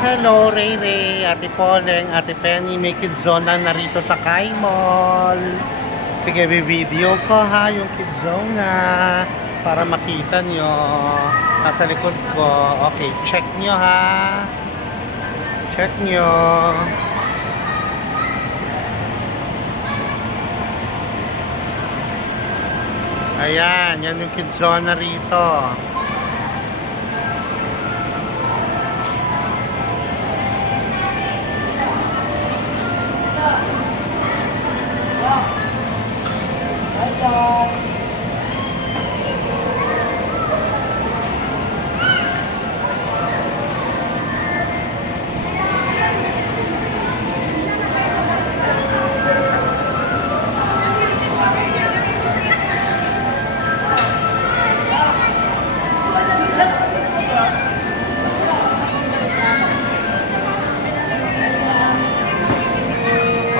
Hello, Ray Ray, Ate Poleng, Ate Penny, may kidzona na rito sa Kai Mall. Sige, video ko ha, yung kidzona para makita nyo. Nasa likod ko. Okay, check nyo ha. Check nyo. Ayan, yan yung kidzona rito.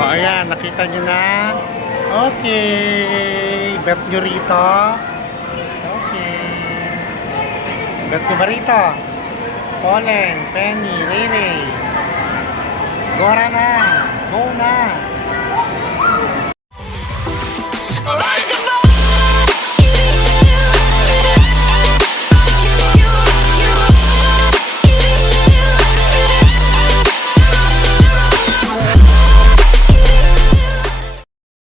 O, ayan, nakita nyo na. Okay. Bet nyo rito. Okay. Bet nyo ba rito? Poleng, Penny, Rene. Gora na. Go na.